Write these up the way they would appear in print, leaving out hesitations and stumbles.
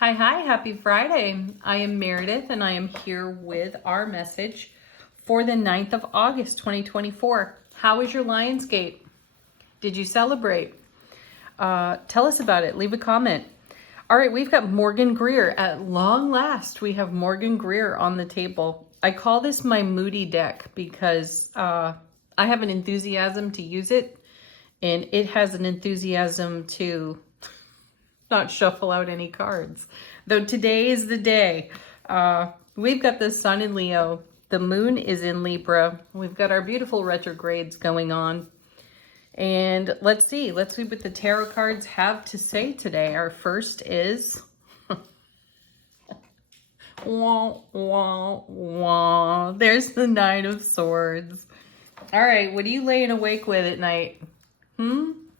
Hi, happy Friday. I am Meredith and I am here with our message for the 9th of August, 2024. How was your Lionsgate? Did you celebrate? Tell us about it. Leave a comment. All right, we've got Morgan Greer. At long last, we have Morgan Greer on the table. I call this my moody deck because I have an enthusiasm to use it and it has an enthusiasm to not shuffle out any cards. Though today is the day. We've got the sun in Leo. The moon is in Libra. We've got our beautiful retrogrades going on. And let's see what the tarot cards have to say today. Our first is wah, wah, wah. There's the Nine of Swords. All right, what are you laying awake with at night?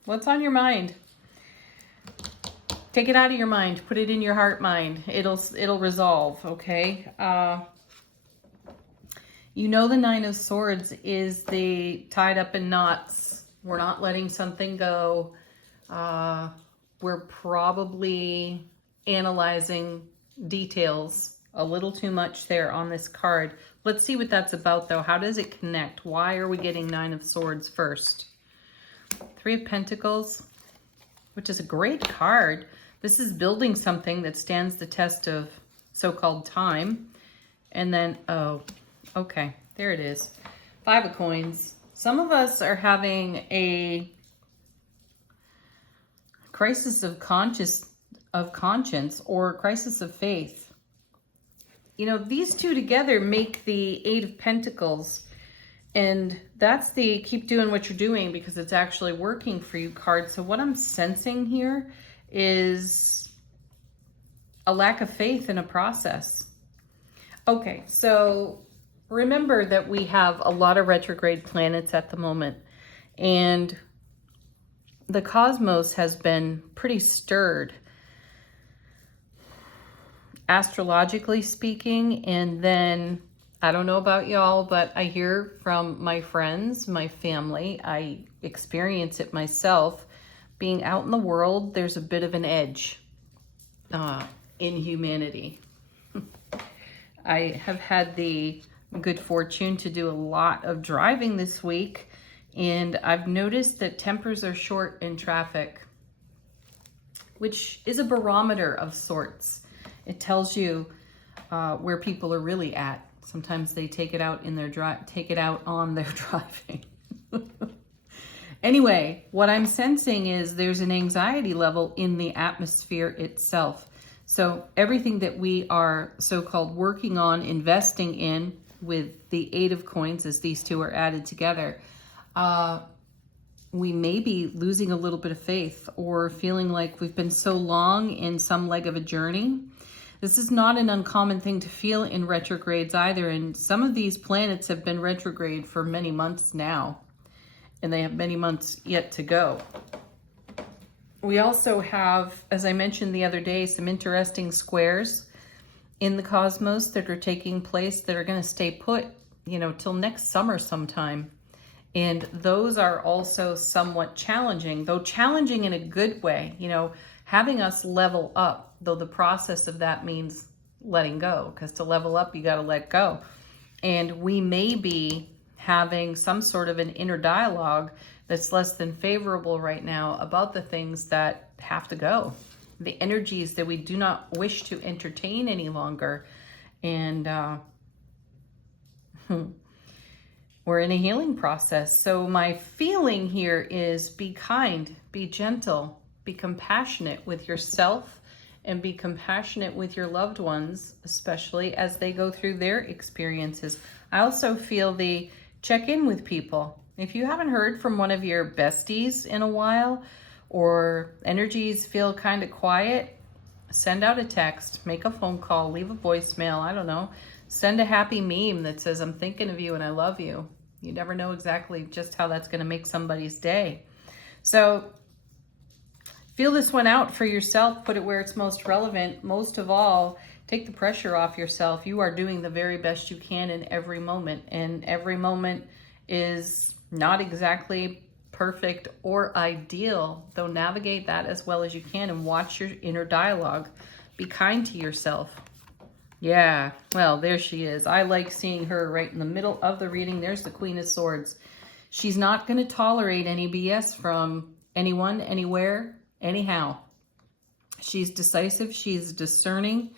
What's on your mind? Take it out of your mind. Put it in your heart mind. It'll resolve, okay? You know the Nine of Swords is the tied up in knots. We're not letting something go. We're probably analyzing details a little too much there on this card. Let's see what that's about, though. How does it connect? Why are we getting Nine of Swords first? Three of Pentacles, which is a great card. This is building something that stands the test of so-called time. And then, oh, okay, there it is. Five of Coins. Some of us are having a crisis of conscience or crisis of faith. You know, these two together make the Eight of Pentacles. And that's the keep doing what you're doing because it's actually working for you card. So what I'm sensing here is a lack of faith in a process. Okay, so remember that we have a lot of retrograde planets at the moment. And the cosmos has been pretty stirred, astrologically speaking, and then I don't know about y'all, but I hear from my friends, my family, I experience it myself. Being out in the world, there's a bit of an edge in humanity. I have had the good fortune to do a lot of driving this week, and I've noticed that tempers are short in traffic, which is a barometer of sorts. It tells you where people are really at. Sometimes they take it out on their driving. Anyway, what I'm sensing is there's an anxiety level in the atmosphere itself. So everything that we are so-called working on, investing in with the Eight of Coins, as these two are added together, we may be losing a little bit of faith or feeling like we've been so long in some leg of a journey. This is not an uncommon thing to feel in retrogrades either, and some of these planets have been retrograde for many months now, and they have many months yet to go. We also have, as I mentioned the other day, some interesting squares in the cosmos that are taking place that are going to stay put, till next summer sometime. And those are also somewhat challenging, though challenging in a good way, having us level up, though the process of that means letting go, because to level up, you got to let go. And we may be having some sort of an inner dialogue that's less than favorable right now about the things that have to go, the energies that we do not wish to entertain any longer. And we're in a healing process. So my feeling here is be kind, be gentle, be compassionate with yourself, and be compassionate with your loved ones, especially as they go through their experiences. I also feel the check in with people. If you haven't heard from one of your besties in a while, or energies feel kind of quiet, send out a text, make a phone call, leave a voicemail, I don't know. Send a happy meme that says, I'm thinking of you and I love you. You never know exactly just how that's going to make somebody's day. So feel this one out for yourself, put it where it's most relevant. Most of all, take the pressure off yourself. You are doing the very best you can in every moment, and every moment is not exactly perfect or ideal, though navigate that as well as you can and watch your inner dialogue. Be kind to yourself. Yeah, well, there she is. I like seeing her right in the middle of the reading. There's the Queen of Swords. She's not going to tolerate any BS from anyone, anywhere, anyhow. She's decisive. She's discerning.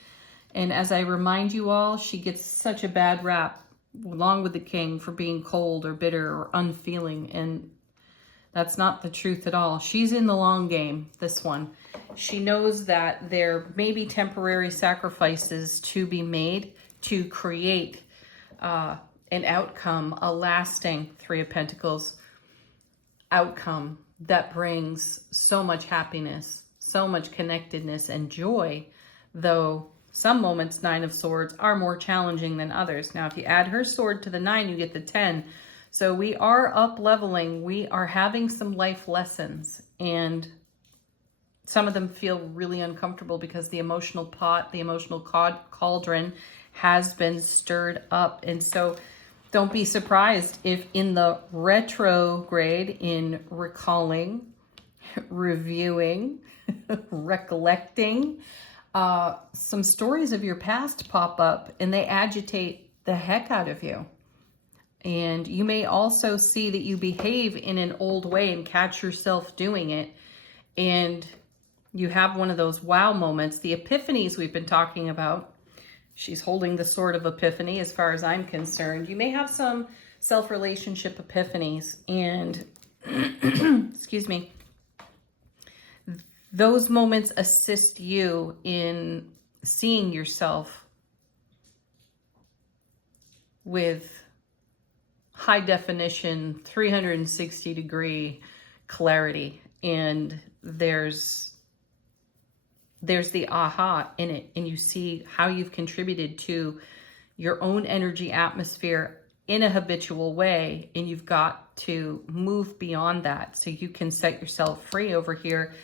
And as I remind you all, she gets such a bad rap, along with the King, for being cold or bitter or unfeeling. And that's not the truth at all. She's in the long game, this one. She knows that there may be temporary sacrifices to be made to create an outcome, a lasting Three of Pentacles outcome that brings so much happiness, so much connectedness and joy, though some moments, Nine of Swords, are more challenging than others. Now, if you add her sword to the 9, you get the 10. So we are up leveling. We are having some life lessons, and some of them feel really uncomfortable because the emotional pot, the emotional cauldron has been stirred up. And so don't be surprised if in the retrograde, in recalling, reviewing, recollecting, some stories of your past pop up and they agitate the heck out of you. And you may also see that you behave in an old way and catch yourself doing it. And you have one of those wow moments, the epiphanies we've been talking about. She's holding the sword of epiphany as far as I'm concerned. You may have some self-relationship epiphanies, and excuse me, those moments assist you in seeing yourself with high definition, 360 degree clarity. And there's the aha in it, and you see how you've contributed to your own energy atmosphere in a habitual way, and you've got to move beyond that so you can set yourself free over here.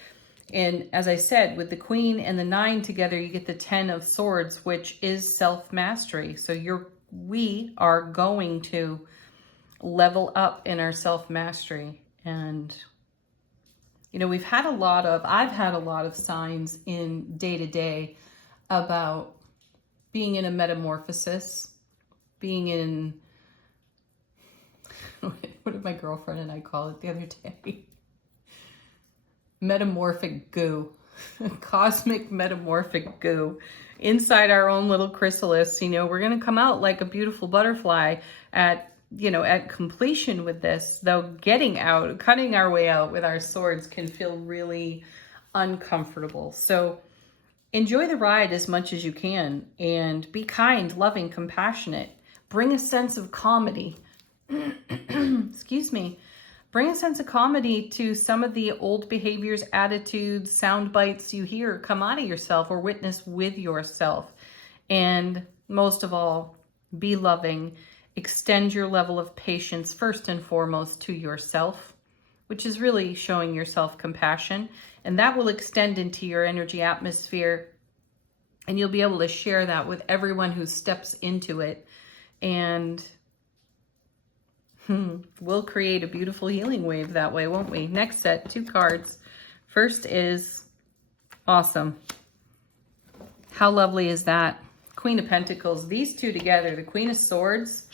And as I said, with the Queen and the 9 together, you get the 10 of Swords, which is self-mastery. So we are going to level up in our self-mastery. And you know, I've had a lot of signs in day-to-day about being in a metamorphosis, being in, what did my girlfriend and I call it the other day? Metamorphic goo, cosmic metamorphic goo inside our own little chrysalis. You know, we're going to come out like a beautiful butterfly at completion with this, though getting out, cutting our way out with our swords can feel really uncomfortable. So enjoy the ride as much as you can and be kind, loving, compassionate. Bring a sense of comedy. Excuse me. Bring a sense of comedy to some of the old behaviors, attitudes, sound bites you hear come out of yourself or witness with yourself. And most of all, be loving. Extend your level of patience first and foremost to yourself, which is really showing yourself compassion. And that will extend into your energy atmosphere. And you'll be able to share that with everyone who steps into it. And we'll create a beautiful healing wave that way, won't we? Next set, 2 cards. First is awesome. How lovely is that? Queen of Pentacles. These two together, the Queen of Swords,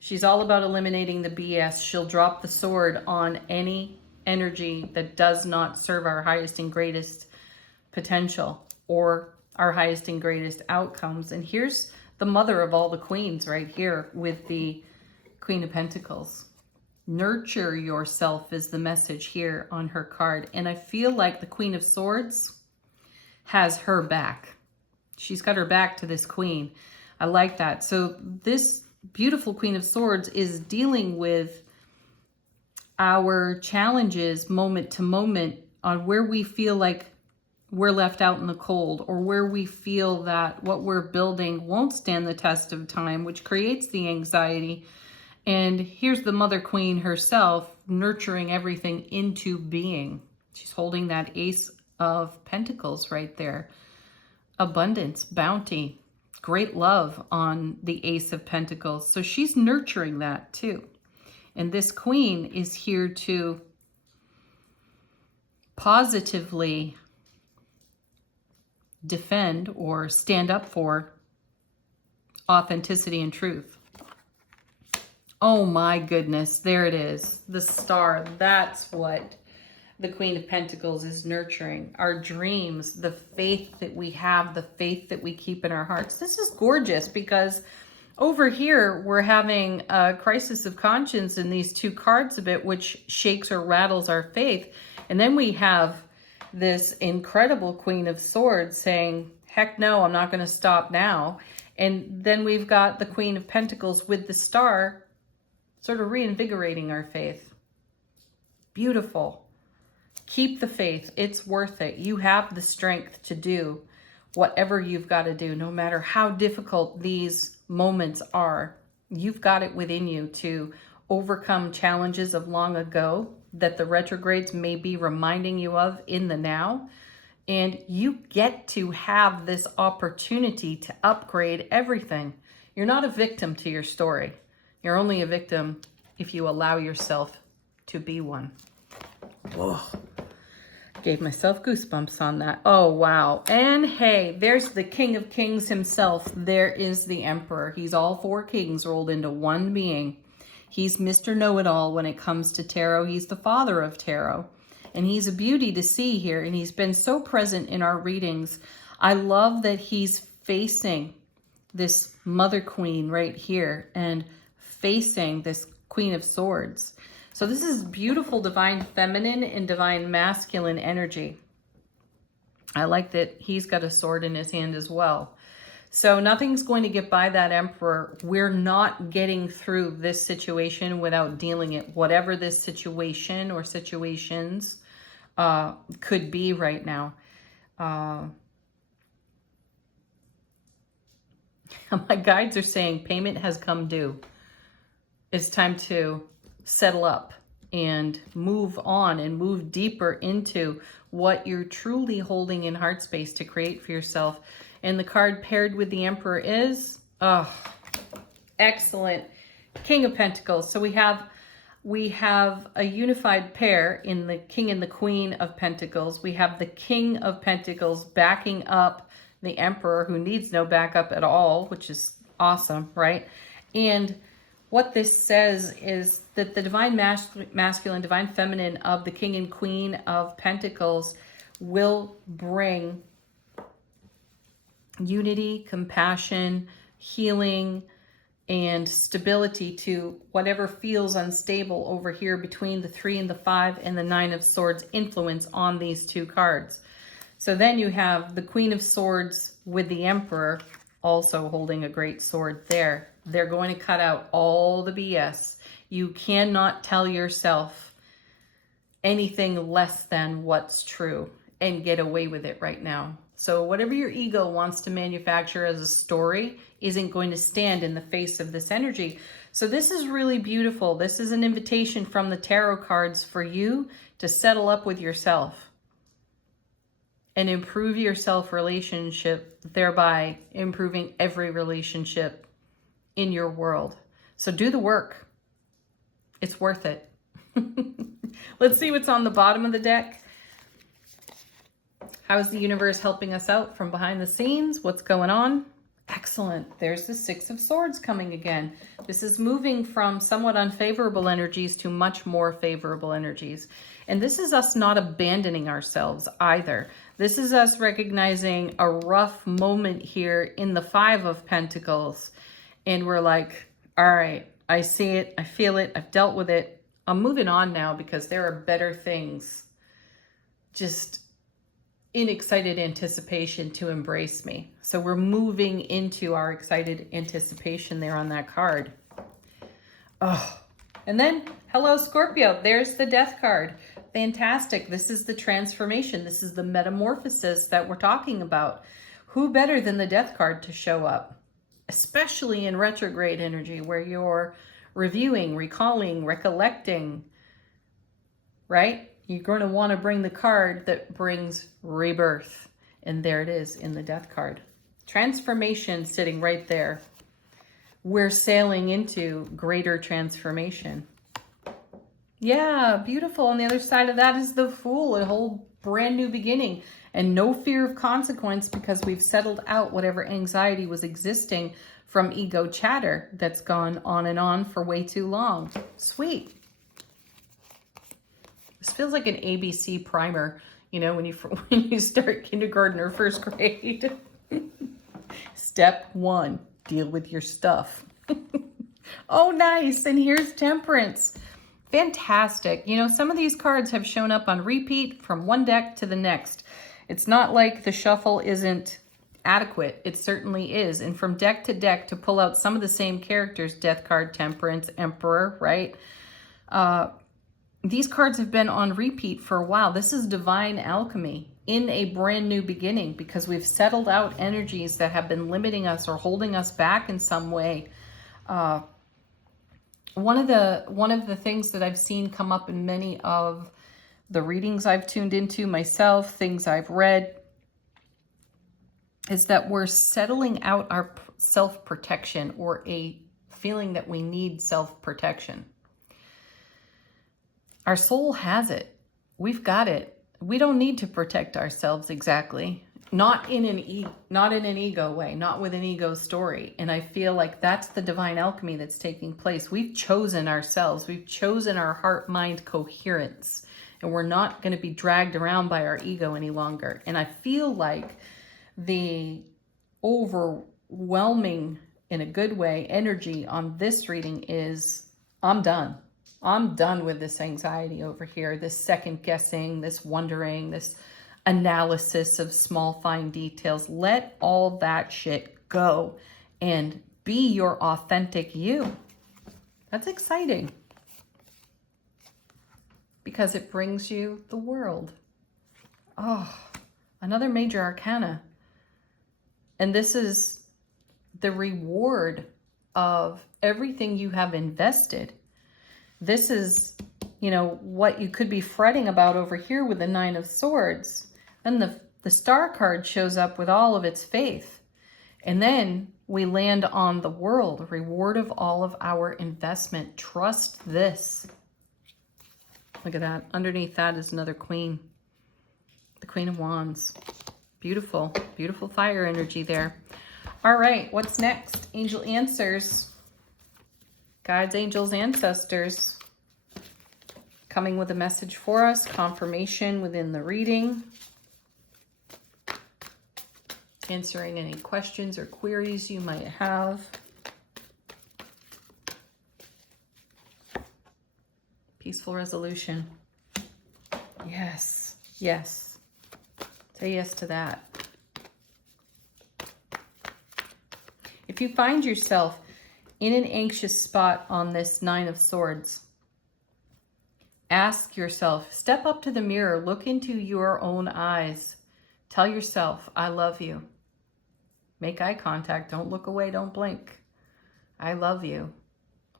she's all about eliminating the BS. She'll drop the sword on any energy that does not serve our highest and greatest potential or our highest and greatest outcomes. And here's the mother of all the queens right here with the Queen of Pentacles. Nurture yourself is the message here on her card. And I feel like the Queen of Swords has her back. She's got her back to this queen. I like that. So this beautiful Queen of Swords is dealing with our challenges moment to moment on where we feel like we're left out in the cold, or where we feel that what we're building won't stand the test of time, which creates the anxiety. And here's the Mother Queen herself nurturing everything into being. She's holding that Ace of Pentacles right there. Abundance, bounty, great love on the Ace of Pentacles. So she's nurturing that too. And this queen is here to positively defend or stand up for authenticity and truth. Oh my goodness, there it is. The star, that's what the Queen of Pentacles is nurturing. Our dreams, the faith that we have, the faith that we keep in our hearts. This is gorgeous because over here, we're having a crisis of conscience in these two cards a bit, which shakes or rattles our faith. And then we have this incredible Queen of Swords saying, heck no, I'm not going to stop now. And then we've got the Queen of Pentacles with the star sort of reinvigorating our faith. Beautiful. Keep the faith. It's worth it. You have the strength to do whatever you've got to do, no matter how difficult these moments are. You've got it within you to overcome challenges of long ago that the retrogrades may be reminding you of in the now. And you get to have this opportunity to upgrade everything. You're not a victim to your story. You're only a victim if you allow yourself to be one. Whoa. Gave myself goosebumps on that. Oh, wow. And hey, there's the King of Kings himself. There is the Emperor. He's all four kings rolled into one being. He's Mr. Know-It-All when it comes to tarot. He's the father of tarot. And he's a beauty to see here. And he's been so present in our readings. I love that he's facing this Mother Queen right here and facing this Queen of Swords. So this is beautiful divine feminine and divine masculine energy. I like that he's got a sword in his hand as well. So nothing's going to get by that Emperor. We're not getting through this situation without dealing it, whatever this situation or situations could be right now. My guides are saying payment has come due. It's time to settle up and move on and move deeper into what you're truly holding in heart space to create for yourself. And the card paired with the Emperor is, oh, excellent. King of Pentacles. So we have a unified pair in the King and the Queen of Pentacles. We have the King of Pentacles backing up the Emperor, who needs no backup at all, which is awesome, right? And what this says is that the divine masculine, divine feminine of the King and Queen of Pentacles will bring unity, compassion, healing, and stability to whatever feels unstable over here between the 3 and the 5 and the 9 of Swords influence on these two cards. So then you have the Queen of Swords with the Emperor also holding a great sword there. They're going to cut out all the BS. You cannot tell yourself anything less than what's true and get away with it right now. So whatever your ego wants to manufacture as a story isn't going to stand in the face of this energy. So this is really beautiful. This is an invitation from the tarot cards for you to settle up with yourself and improve your self-relationship, thereby improving every relationship in your world. So do the work. It's worth it. Let's see what's on the bottom of the deck. How is the universe helping us out from behind the scenes? What's going on? Excellent. There's the Six of Swords coming again. This is moving from somewhat unfavorable energies to much more favorable energies. And this is us not abandoning ourselves either. This is us recognizing a rough moment here in the Five of Pentacles. And we're like, all right, I see it, I feel it, I've dealt with it. I'm moving on now because there are better things just in excited anticipation to embrace me. So we're moving into our excited anticipation there on that card. Oh, and then, hello, Scorpio. There's the Death card. Fantastic. This is the transformation. This is the metamorphosis that we're talking about. Who better than the Death card to show up? Especially in retrograde energy where you're reviewing, recalling, recollecting, right? You're going to want to bring the card that brings rebirth. And there it is in the Death card. Transformation sitting right there. We're sailing into greater transformation. Yeah, beautiful. On the other side of that is the Fool, a whole brand new beginning. and no fear of consequence because we've settled out whatever anxiety was existing from ego chatter that's gone on and on for way too long. Sweet. This feels like an ABC primer, you know, when you start kindergarten or first grade. Step 1, deal with your stuff. Oh, nice. And here's Temperance. Fantastic. You know, some of these cards have shown up on repeat from one deck to the next. It's not like the shuffle isn't adequate. It certainly is. And from deck to deck to pull out some of the same characters, Death card, Temperance, Emperor, right? These cards have been on repeat for a while. This is divine alchemy in a brand new beginning because we've settled out energies that have been limiting us or holding us back in some way. One of the things that I've seen come up in many of the readings I've tuned into myself, things I've read, is that we're settling out our self-protection or a feeling that we need self-protection. Our soul has it. We've got it. We don't need to protect ourselves exactly. Not in an ego way, not with an ego story. And I feel like that's the divine alchemy that's taking place. We've chosen ourselves. We've chosen our heart-mind coherence. And we're not going to be dragged around by our ego any longer. And I feel like the overwhelming, in a good way, energy on this reading is, I'm done. I'm done with this anxiety over here, this second guessing, this wondering, this analysis of small, fine details. Let all that shit go and be your authentic you. That's exciting because it brings you the world. Oh, another major arcana. And this is the reward of everything you have invested. This is, you know, what you could be fretting about over here with the Nine of Swords. Then the Star card shows up with all of its faith. And then we land on the world, reward of all of our investment. Trust this. Look at that. Underneath that is another queen. The Queen of Wands. Beautiful, beautiful fire energy there. All right, what's next? Angel answers. Guides, angels, ancestors. Coming with a message for us. Confirmation within the reading. Answering any questions or queries you might have. Peaceful resolution. Yes, yes. Say yes to that. If you find yourself in an anxious spot on this Nine of Swords, ask yourself, step up to the mirror, look into your own eyes. Tell yourself, I love you. Make eye contact. Don't look away. Don't blink. I love you.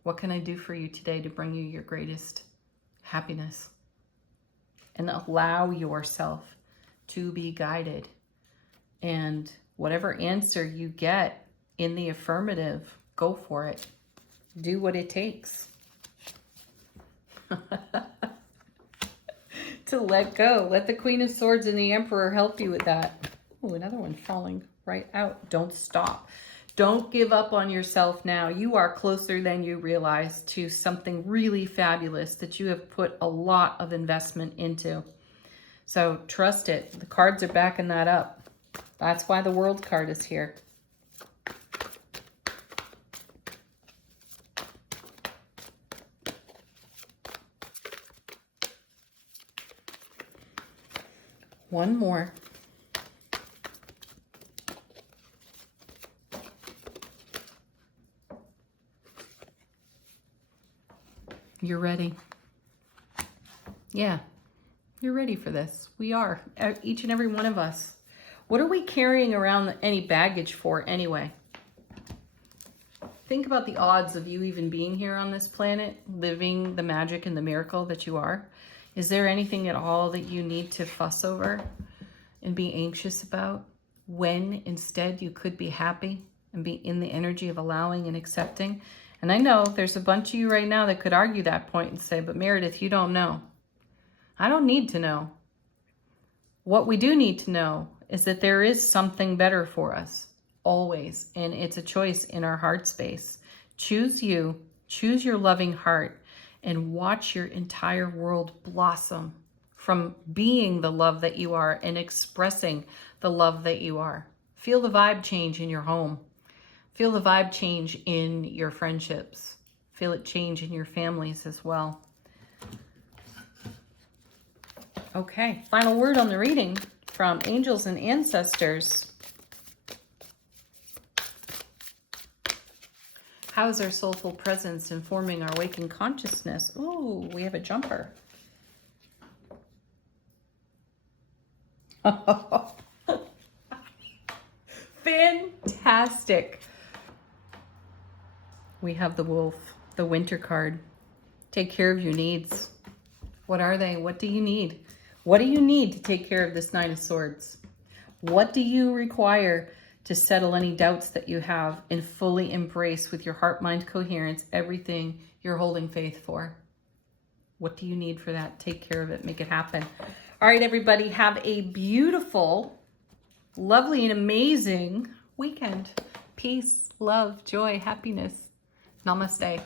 What can I do for you today to bring you your greatest happiness? And allow yourself to be guided. And whatever answer you get in the affirmative, go for it. Do what it takes. To let go. Let the Queen of Swords and the Emperor help you with that. Oh, another one falling right out. Don't stop. Don't give up on yourself now. You are closer than you realize to something really fabulous that you have put a lot of investment into. So trust it. The cards are backing that up. That's why the World card is here. One more. You're ready. Yeah, you're ready for this. We are, each and every one of us. What are we carrying around any baggage for anyway? Think about the odds of you even being here on this planet, living the magic and the miracle that you are. Is there anything at all that you need to fuss over and be anxious about when instead you could be happy and be in the energy of allowing and accepting? And I know there's a bunch of you right now that could argue that point and say, but Meredith, you don't know. I don't need to know. What we do need to know is that there is something better for us, always. And it's a choice in our heart space. Choose you, choose your loving heart, and watch your entire world blossom from being the love that you are and expressing the love that you are. Feel the vibe change in your home. Feel the vibe change in your friendships. Feel it change in your families as well. Okay, final word on the reading from angels and ancestors. How is our soulful presence informing our waking consciousness? Ooh, we have a jumper. Fantastic. We have the wolf, the winter card. Take care of your needs. What are they? What do you need? What do you need to take care of this Nine of Swords? What do you require to settle any doubts that you have and fully embrace with your heart-mind coherence everything you're holding faith for? What do you need for that? Take care of it. Make it happen. All right, everybody, have a beautiful, lovely, and amazing weekend. Peace, love, joy, happiness. Namaste.